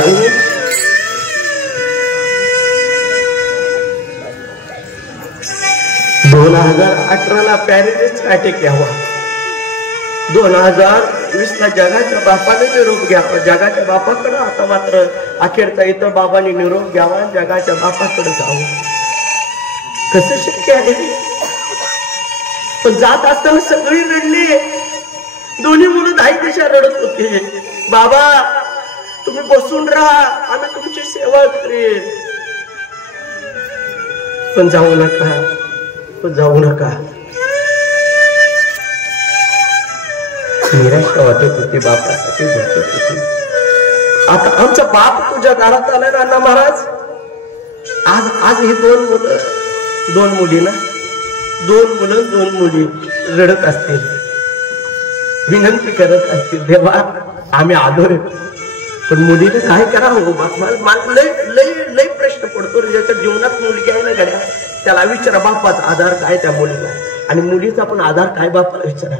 बाळांनी 2018ला Paris attack यावा, 2020ला जगाच्या बापाने निरोप घ्यावा, जगाच्या बापाकडे. आता मात्र अखेरचा इथं बाबांनी निरोप घ्यावा, जगाच्या बापाकडे जावं. कसं शक्य आहे? पण जात असताना सगळी रडली. दोन्ही मुलं 10 दिशा रडत होते. बाबा तुम्ही बसून राहा, आम्ही तुमची सेवा करेल, पण जाऊ नका, पण जाऊ नका. निराशा वाटत होती बापासाठी, भटत होती. आता आमचा बाप तुझ्या दारात आलाय अण्णा महाराज. आज हे 2 मुलं 2 मुली ना, 2 मुलं 2 मुली रडत असतील, विनंती करत असतील, देवा आम्ही आलोय, पण मुलीने काय करावं? मला लय प्रश्न पडतो. ज्याच्या जीवनात मुलगी आहे ना गड्या, त्याला विचारा बापाचा आधार काय त्या मुलीला, आणि मुलीचा पण आधार काय बापाला विचारा.